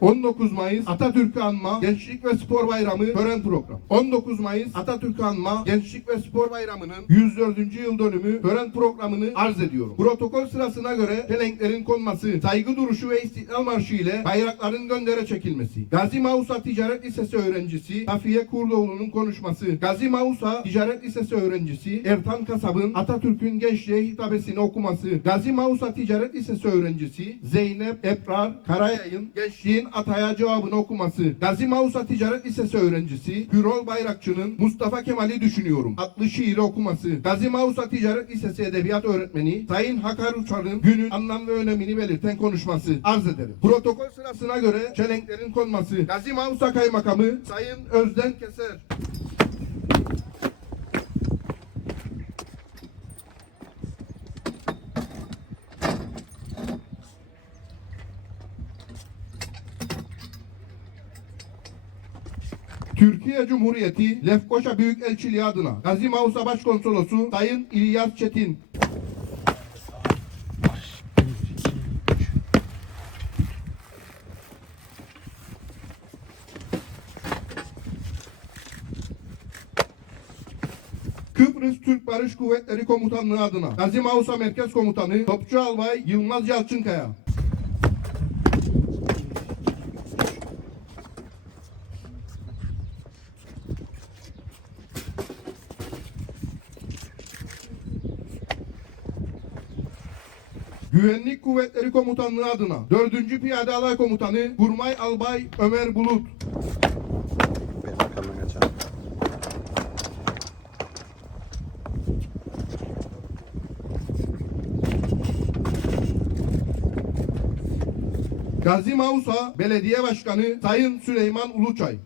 ...19 Mayıs Atatürk'ü anma Gençlik ve Spor Bayramı tören programı. 19 Mayıs Atatürk'ü anma Gençlik ve Spor Bayramı'nın 104. yıl dönümü tören programını arz ediyorum. Protokol sırasına göre pelenklerin konması, saygı duruşu ve istiklal marşı ile bayrakların göndere çekilmesi. Gazi Mausa Ticaret Lisesi öğrencisi Safiye Kurdoğlu'nun konuşması. Gazi Mausa Ticaret Lisesi öğrencisi Ertan Kasab'ın Atatürk'ün gençliğe hitabesini okuması. Gazi Mausa Ticaret Lisesi öğrencisi Zeynep Ebrar Karayay'ın gençliğin ataya cevabını okuması. Gazi Mausa Ticaret Lisesi öğrencisi Hürol Bayrakçı'nın Mustafa Kemal'i düşünüyorum. Adlı şiiri okuması. Gazi Mausa Ticaret Lisesi Edebiyat Öğretmeni Sayın Hakar Uçar'ın günün anlam ve önemini belirten konuşması arz ederim. Protokol sırasına göre çelenklerin konması. Gazi Mausa Kaymakamı Sayın Özden Keser. Türkiye Cumhuriyeti Lefkoşa Büyükelçiliği adına Gazi Mausa Başkonsolosu Sayın İlyas Çetin. Kıbrıs Türk Barış Kuvvetleri Komutanlığı adına Gazi Mausa Merkez Komutanı Topçu Albay Yılmaz Yalçınkaya. Güvenlik Kuvvetleri Komutanlığı adına 4. Piyade Alay Komutanı Kurmay Albay Ömer Bulut. Gazi Mausa Belediye Başkanı Sayın Süleyman Uluçay.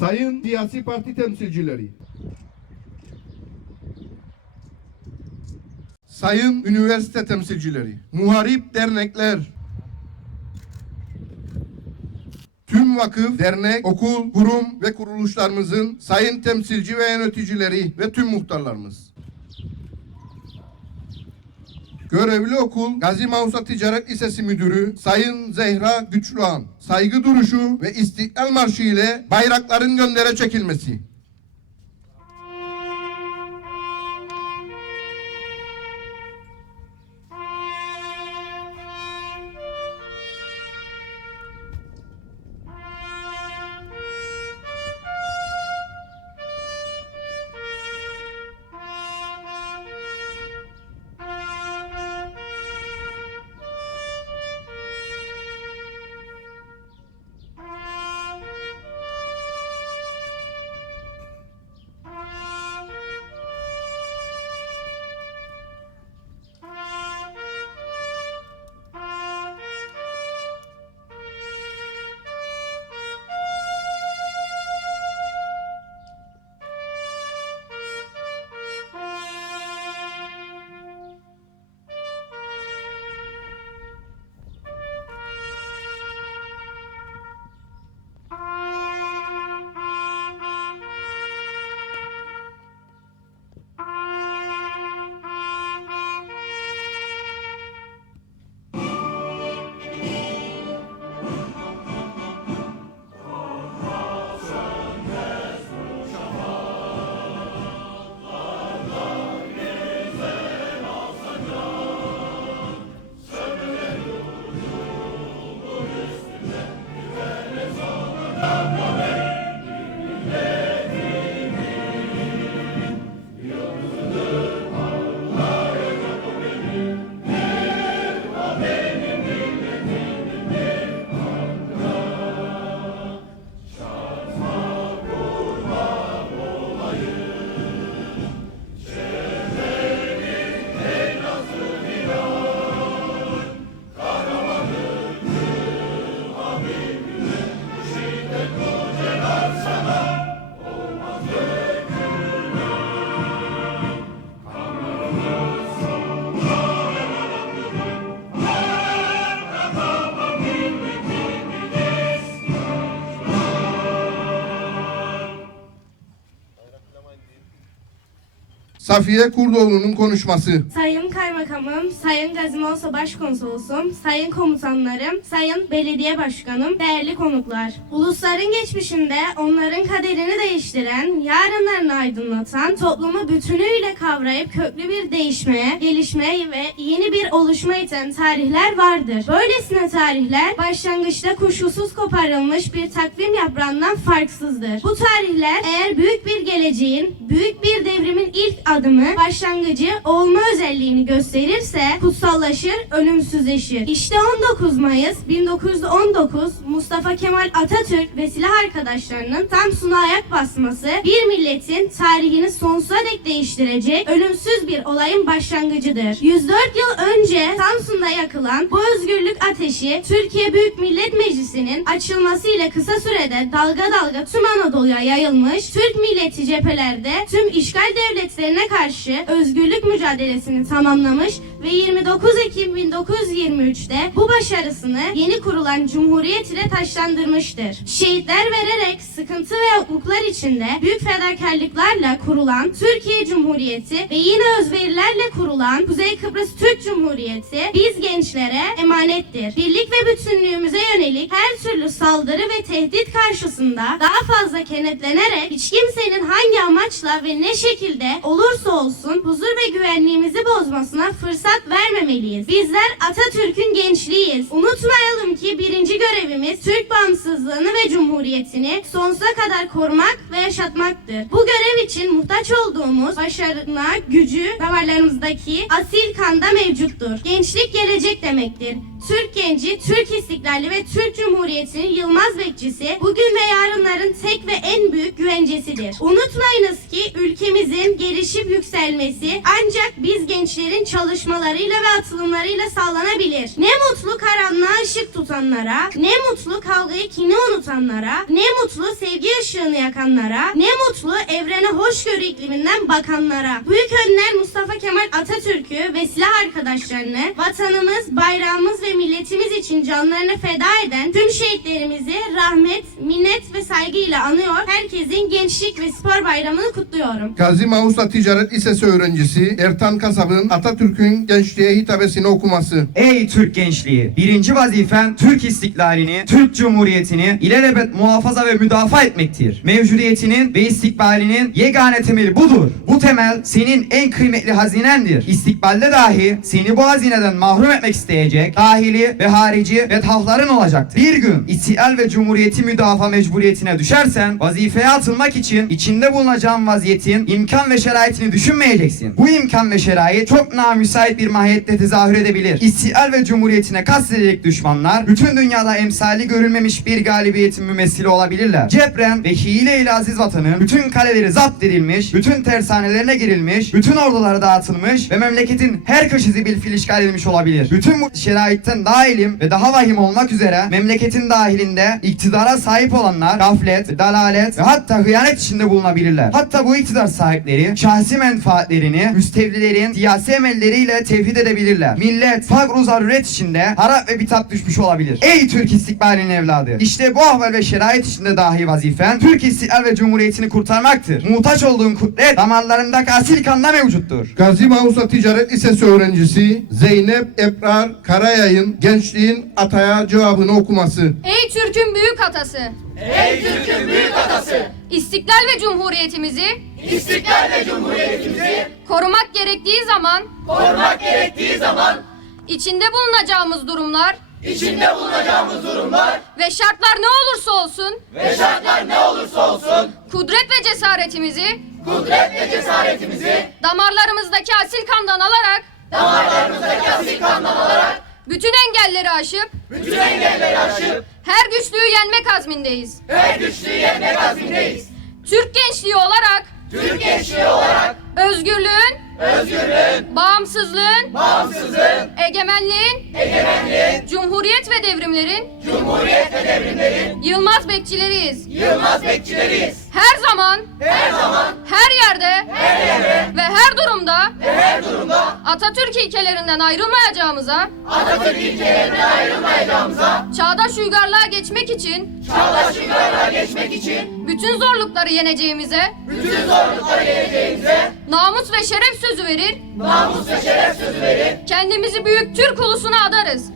Sayın siyasi parti temsilcileri. Sayın üniversite temsilcileri, muharip dernekler, tüm vakıf, dernek, okul, kurum ve kuruluşlarımızın sayın temsilci ve yöneticileri ve tüm muhtarlarımız. Görevli okul Gazi Mausa Ticaret Lisesi Müdürü Sayın Zehra Güçlühan saygı duruşu ve istiklal marşı ile bayrakların göndere çekilmesi. Safiye Kurdoğlu'nun konuşması. Sayın Kaymakamım, Sayın Gazinoso Başkonsolosum, Sayın Komutanlarım, Sayın Belediye Başkanım, değerli konuklar. Ulusların geçmişinde onların kaderini değiştiren, yarınlarını aydınlatan, toplumu bütünüyle kavrayıp köklü bir değişmeye, gelişmeye ve yeni bir oluşma iten tarihler vardır. Böylesine tarihler başlangıçta kuşkusuz koparılmış bir takvim yaprağından farksızdır. Bu tarihler eğer büyük bir geleceğin, büyük bir devrimin ilk adımı, başlangıcı olma özelliğini gösterirse kutsallaşır, ölümsüzleşir. İşte 19 Mayıs 1919 Mustafa Kemal Atatürk ve silah arkadaşlarının Samsun'a ayak basması bir milletin tarihini sonsuza dek değiştirecek ölümsüz bir olayın başlangıcıdır. 104 yıl önce Samsun'da yakılan bu özgürlük ateşi Türkiye Büyük Millet Meclisi'nin açılmasıyla kısa sürede dalga dalga tüm Anadolu'ya yayılmış, Türk milleti cephelerde tüm işgal devletlerine karşı özgürlük mücadelesini tamamlamış ve 29 Ekim 1923'te bu başarısını yeni kurulan Cumhuriyet ile taşlandırmıştır. Şehitler vererek sıkıntı ve yokluklar içinde büyük fedakarlıklarla kurulan Türkiye Cumhuriyeti ve yine özverilerle kurulan Kuzey Kıbrıs Türk Cumhuriyeti biz gençlere emanettir. Birlik ve bütünlüğümüze yönelik her türlü saldırı ve tehdit karşısında daha fazla kenetlenerek hiç kimsenin hangi amaçla ve ne şekilde olursa olsun huzur ve güvenliğimizi bozmasına fırsat vermemeliyiz. Bizler Atatürk'ün gençliğiyiz. Unutmayalım ki birinci görevimiz Türk bağımsızlığını ve cumhuriyetini sonsuza kadar korumak ve yaşatmaktır. Bu görev için muhtaç olduğumuz başarına, gücü damarlarımızdaki asil kanda mevcuttur. Gençlik gelecek demektir. Türk genci, Türk istiklali ve Türk Cumhuriyeti'nin yılmaz bekçisi bugün ve yarınların tek ve en büyük güvencesidir. Unutmayınız ki ülkemizin gelişip yükselmesi ancak biz gençlerin çalışmalarıyla ve atılımlarıyla sağlanabilir. Ne mutlu karanlığa ışık tutanlara, ne mutlu kavgayı kini unutanlara, ne mutlu sevgi ışığını yakanlara, ne mutlu evrene hoşgörü ikliminden bakanlara. Büyük önler Mustafa Kemal Atatürk'ü ve silah arkadaşlarını vatanımız, bayrağımız ve milletimiz için canlarını feda eden tüm şehitlerimizi rahmet, minnet ve saygıyla anıyor. Herkesin gençlik ve spor bayramını kutluyorum. Gazi Mausa Ticaret Lisesi öğrencisi Ertan Kasab'ın Atatürk'ün gençliğe hitabesini okuması. Ey Türk gençliği! Birinci vazifen Türk istiklalini, Türk Cumhuriyeti'ni ilelebet muhafaza ve müdafaa etmektir. Mevcudiyetinin ve istikbalinin yegane temeli budur. Bu temel senin en kıymetli hazinendir. İstikbalde dahi seni bu hazineden mahrum etmek isteyecek dahili ve harici bethafların olacaktır. Bir gün istiklal ve cumhuriyeti müdafaa mecburiyetine düşersen vazifeye atılmak için içinde bulunacağın vaziyetin imkan ve şeraitini düşünmeyeceksin. Bu imkan ve şerait çok namüsait bir mahiyette tezahür edebilir. İstiklal ve cumhuriyetine kastedilecek düşmanlar bütün dünyada emsali görülmemiş bir galibiyetin mümessili olabilirler. Cepren ve hile ile aziz vatanın bütün kaleleri zapt edilmiş, bütün tersanelerine girilmiş, bütün orduları dağıtılmış ve memleketin her köşesi bir fil işgal edilmiş olabilir. Bütün bu şeraitten daha ilim ve daha vahim olmak üzere memleketin dahilinde iktidara sahip olanlar gaflet, dalalet ve hatta hıyanet içinde bulunabilirler. Hatta bu iktidar sahipleri şahsi menfaatlerini müstevlilerin siyasi emelleriyle tevhid edebilirler. Millet fakr zaruret içinde harap ve bitap düşmüş olabilir. Ey Türk istikbalinin evladı! İşte bu ahval ve şerait içinde dahi vazifen Türk istiklal ve cumhuriyetini kurtarmaktır. Muhtaç olduğun kudret damarlarındaki asil kanda mevcuttur. Gazi Mausa Ticaret Lisesi öğrencisi Zeynep Ebrar Karayay'ın gençliğin ataya cevabını okuması. Ey Türk'ün büyük atası! Ey Türk'ün büyük atası! İstiklal ve Cumhuriyetimizi İstiklal ve Cumhuriyetimizi korumak gerektiği zaman korumak gerektiği zaman içinde bulunacağımız durumlar içinde bulunacağımız durumlar ve şartlar ne olursa olsun ve şartlar ne olursa olsun kudret ve cesaretimizi kudret ve cesaretimizi damarlarımızdaki asil kandan alarak damarlarımızdaki asil kandan alarak engelleri aşıp bütün engelleri aşıp her güçlüğü yenmek azmindeyiz. Her güçlüğü yenmek azmindeyiz. Türk gençliği olarak Türk gençliği olarak özgürlüğün özgürlüğün. Bağımsızlığın. Bağımsızlığın. Egemenliğin. Egemenliğin. Cumhuriyet ve devrimlerin. Cumhuriyet ve devrimlerin. Yılmaz bekçileriyiz. Yılmaz bekçileriyiz. Her zaman. Her zaman. Her yerde. Her yerde. Ve her durumda. Ve her durumda. Atatürk ilkelerinden ayrılmayacağımıza. Atatürk ilkelerinden ayrılmayacağımıza. Çağdaş uygarlığa geçmek için. Çağdaş uygarlığa geçmek için bütün zorlukları yeneceğimize bütün zorlukları yeneceğimize namus ve şeref sözü verir. Namus ve şeref sözü verir. Kendimizi büyük Türk ulusuna adarız.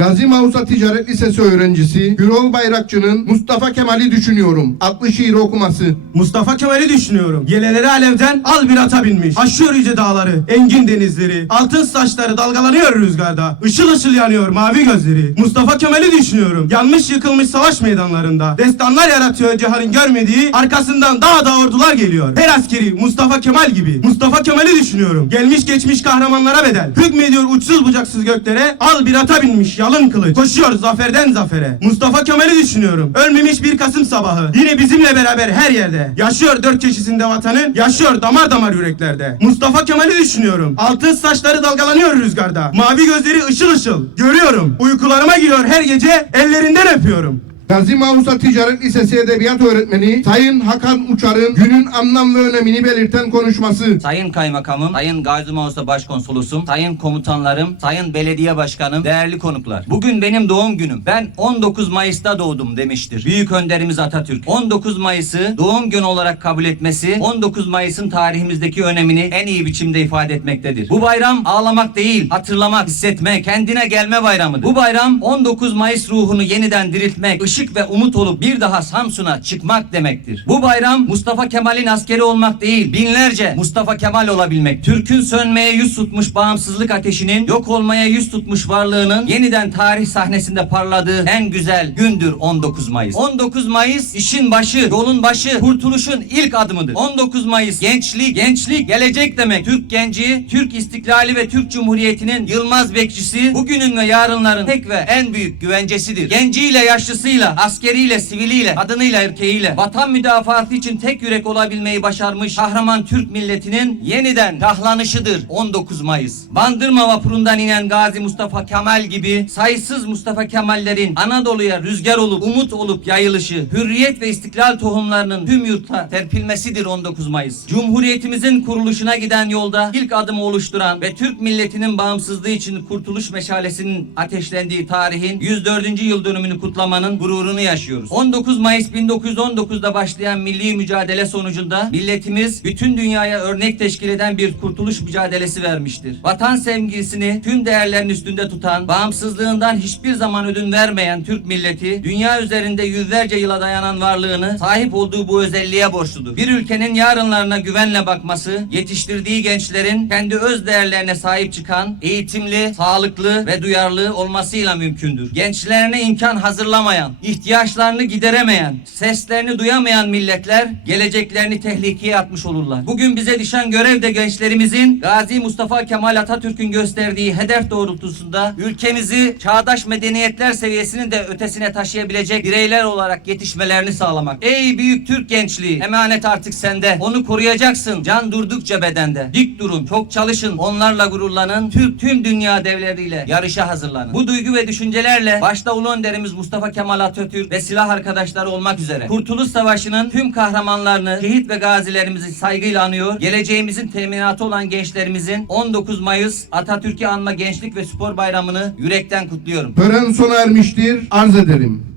Gazi Mausa Ticaret Lisesi öğrencisi Gürol Bayrakçı'nın Mustafa Kemal'i düşünüyorum. Adlı şiiri okuması. Mustafa Kemal'i düşünüyorum. Yeleleri alevden al bir ata binmiş. Aşıyor yüce dağları, engin denizleri. Altın saçları dalgalanıyor rüzgarda. Işıl ışıl yanıyor mavi gözleri. Mustafa Kemal'i düşünüyorum. Yanmış yıkılmış savaş meydanlarında. Destanlar yaratıyor cihanın görmediği. Arkasından daha da ordular geliyor. Her askeri Mustafa Kemal gibi. Mustafa Kemal'i düşünüyorum. Gelmiş geçmiş kahramanlara bedel. Hükmediyor uçsuz bucaksız göklere. Al bir ata binmiş yalın kılıç. Koşuyor zaferden zafere. Mustafa Kemal'i düşünüyorum. Ölmemiş bir Kasım sabahı. Yine bizimle beraber her yerde. Yaşıyor dört köşesinde vatanın. Yaşıyor damar damar yüreklerde. Mustafa Kemal'i düşünüyorum. Altın saçları dalgalanıyor rüzgarda. Mavi gözleri ışıl ışıl. Görüyorum. Uykularıma giriyor her gece. Ellerinden öpüyorum. Gazi Mausa Ticaret Lisesi Edebiyat Öğretmeni Sayın Hakan Uçar'ın günün anlam ve önemini belirten konuşması. Sayın Kaymakamım, Sayın Gazi Mausa Başkonsolosum, Sayın Komutanlarım, Sayın Belediye Başkanım, değerli konuklar. Bugün benim doğum günüm. Ben 19 Mayıs'ta doğdum demiştir. Büyük önderimiz Atatürk. 19 Mayıs'ı doğum günü olarak kabul etmesi, 19 Mayıs'ın tarihimizdeki önemini en iyi biçimde ifade etmektedir. Bu bayram ağlamak değil, hatırlamak, hissetme, kendine gelme bayramıdır. Bu bayram 19 Mayıs ruhunu yeniden diriltmek, ışık ve umut olup bir daha Samsun'a çıkmak demektir. Bu bayram Mustafa Kemal'in askeri olmak değil, binlerce Mustafa Kemal olabilmek. Türk'ün sönmeye yüz tutmuş bağımsızlık ateşinin, yok olmaya yüz tutmuş varlığının yeniden tarih sahnesinde parladığı en güzel gündür 19 Mayıs. 19 Mayıs işin başı, yolun başı, kurtuluşun ilk adımıdır. 19 Mayıs gençlik, gençlik gelecek demek. Türk genci, Türk istiklali ve Türk Cumhuriyeti'nin yılmaz bekçisi, bugünün ve yarınların tek ve en büyük güvencesidir. Genciyle, yaşlısıyla, askeriyle, siviliyle, kadınıyla, erkeğiyle vatan müdafaası için tek yürek olabilmeyi başarmış kahraman Türk milletinin yeniden kahlanışıdır 19 Mayıs. Bandırma vapurundan inen Gazi Mustafa Kemal gibi sayısız Mustafa Kemallerin Anadolu'ya rüzgar olup, umut olup yayılışı, hürriyet ve istiklal tohumlarının tüm yurtta serpilmesidir 19 Mayıs. Cumhuriyetimizin kuruluşuna giden yolda ilk adımı oluşturan ve Türk milletinin bağımsızlığı için kurtuluş meşalesinin ateşlendiği tarihin 104. yıl dönümünü kutlamanın gururunu yaşıyoruz. 19 Mayıs 1919'da başlayan milli mücadele sonucunda milletimiz bütün dünyaya örnek teşkil eden bir kurtuluş mücadelesi vermiştir. Vatan sevgisini tüm değerlerin üstünde tutan, bağımsızlığından hiçbir zaman ödün vermeyen Türk milleti dünya üzerinde yüzlerce yıla dayanan varlığını sahip olduğu bu özelliğe borçludur. Bir ülkenin yarınlarına güvenle bakması, yetiştirdiği gençlerin kendi öz değerlerine sahip çıkan, eğitimli, sağlıklı ve duyarlı olmasıyla mümkündür. Gençlerine imkan hazırlamayan, ihtiyaçlarını gideremeyen, seslerini duyamayan milletler geleceklerini tehlikeye atmış olurlar. Bugün bize düşen görev de gençlerimizin Gazi Mustafa Kemal Atatürk'ün gösterdiği hedef doğrultusunda ülkemizi çağdaş medeniyetler seviyesinin de ötesine taşıyabilecek bireyler olarak yetişmelerini sağlamak. Ey büyük Türk gençliği, emanet artık sende. Onu koruyacaksın. Can durdukça bedende. Dik durun, çok çalışın, onlarla gururlanın. Türk tüm dünya devleriyle yarışa hazırlanın. Bu duygu ve düşüncelerle başta Ulu Önderimiz Mustafa Kemal Atatürk ve silah arkadaşları olmak üzere Kurtuluş Savaşı'nın tüm kahramanlarını, şehit ve gazilerimizi saygıyla anıyor. Geleceğimizin teminatı olan gençlerimizin 19 Mayıs Atatürk'ü anma Gençlik ve Spor Bayramı'nı yürekten kutluyorum. Tören sona ermiştir. Arz ederim.